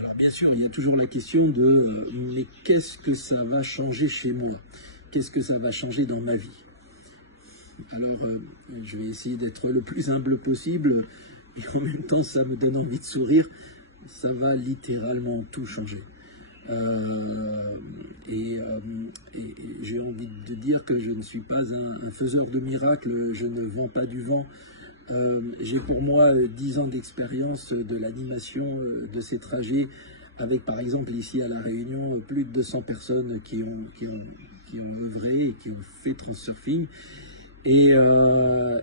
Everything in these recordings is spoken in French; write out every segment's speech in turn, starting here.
Alors, bien sûr, il y a toujours la question de mais qu'est-ce que ça va changer chez moi? Qu'est-ce que ça va changer dans ma vie? Alors, je vais essayer d'être le plus humble possible, et en même temps, ça me donne envie de sourire. Ça va littéralement tout changer. Euh, et euh, et j'ai envie de dire que je ne suis pas un faiseur de miracles, je ne vends pas du vent. J'ai pour moi 10 ans d'expérience de l'animation de ces trajets, avec par exemple ici à La Réunion plus de 200 personnes qui ont œuvré et qui ont fait Transurfing. Et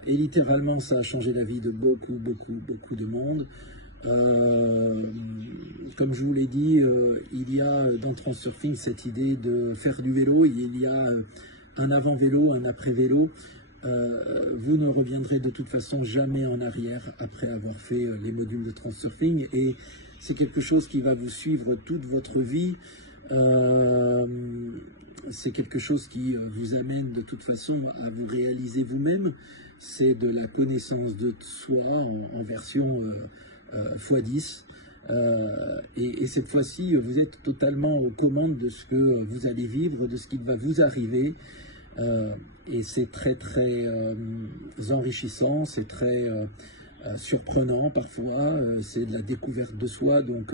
littéralement, ça a changé la vie de beaucoup de monde. Euh, Comme je vous l'ai dit, il y a dans Transurfing cette idée de faire du vélo. Il y a un avant-vélo, un après-vélo. Vous ne reviendrez de toute façon jamais en arrière après avoir fait les modules de Transurfing. Et c'est quelque chose qui va vous suivre toute votre vie. Euh, c'est quelque chose qui vous amène de toute façon à vous réaliser vous-même. C'est de la connaissance de soi en version x10. Et cette fois-ci, vous êtes totalement aux commandes de ce que vous allez vivre, de ce qui va vous arriver. Et c'est très enrichissant, c'est très surprenant parfois, c'est de la découverte de soi, donc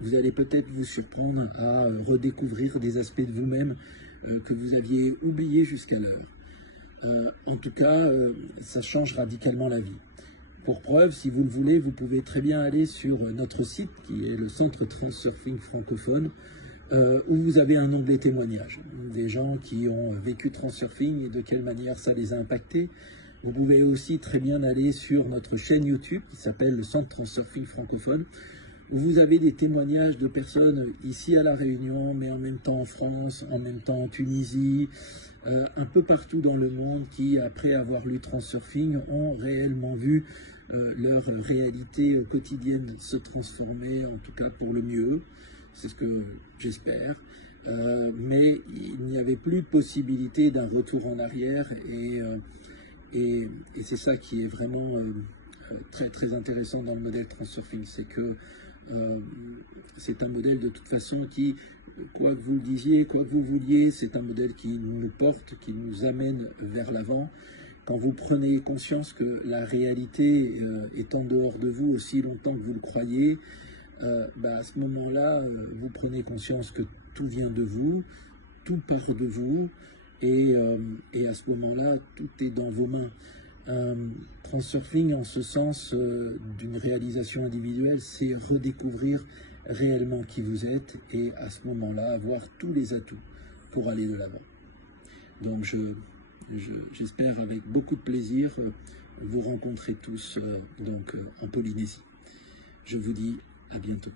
vous allez peut-être vous surprendre à redécouvrir des aspects de vous-même que vous aviez oubliés jusqu'alors. En tout cas, ça change radicalement la vie. Pour preuve, si vous le voulez, vous pouvez très bien aller sur notre site, qui est le Centre Transurfing francophone, où vous avez un onglet témoignages, des gens qui ont vécu Transurfing et de quelle manière ça les a impactés. Vous pouvez aussi très bien aller sur notre chaîne YouTube, qui s'appelle le Centre Transurfing francophone, où vous avez des témoignages de personnes ici à La Réunion, mais en même temps en France, en même temps en Tunisie, un peu partout dans le monde, qui, après avoir lu Transurfing, ont réellement vu leur réalité quotidienne se transformer, en tout cas pour le mieux. C'est ce que j'espère. Mais il n'y avait plus de possibilité d'un retour en arrière, et c'est ça qui est vraiment très intéressant dans le modèle Transurfing, c'est que c'est un modèle de toute façon qui, quoi que vous le disiez, quoi que vous vouliez, c'est un modèle qui nous porte, qui nous amène vers l'avant. Quand vous prenez conscience que la réalité est en dehors de vous aussi longtemps que vous le croyez, à ce moment-là, vous prenez conscience que tout vient de vous, tout part de vous, et à ce moment-là, tout est dans vos mains. Transurfing, en ce sens d'une réalisation individuelle, c'est redécouvrir réellement qui vous êtes, et à ce moment-là, avoir tous les atouts pour aller de l'avant. Donc j'espère avec beaucoup de plaisir vous rencontrer tous en Polynésie. Je vous dis à bientôt.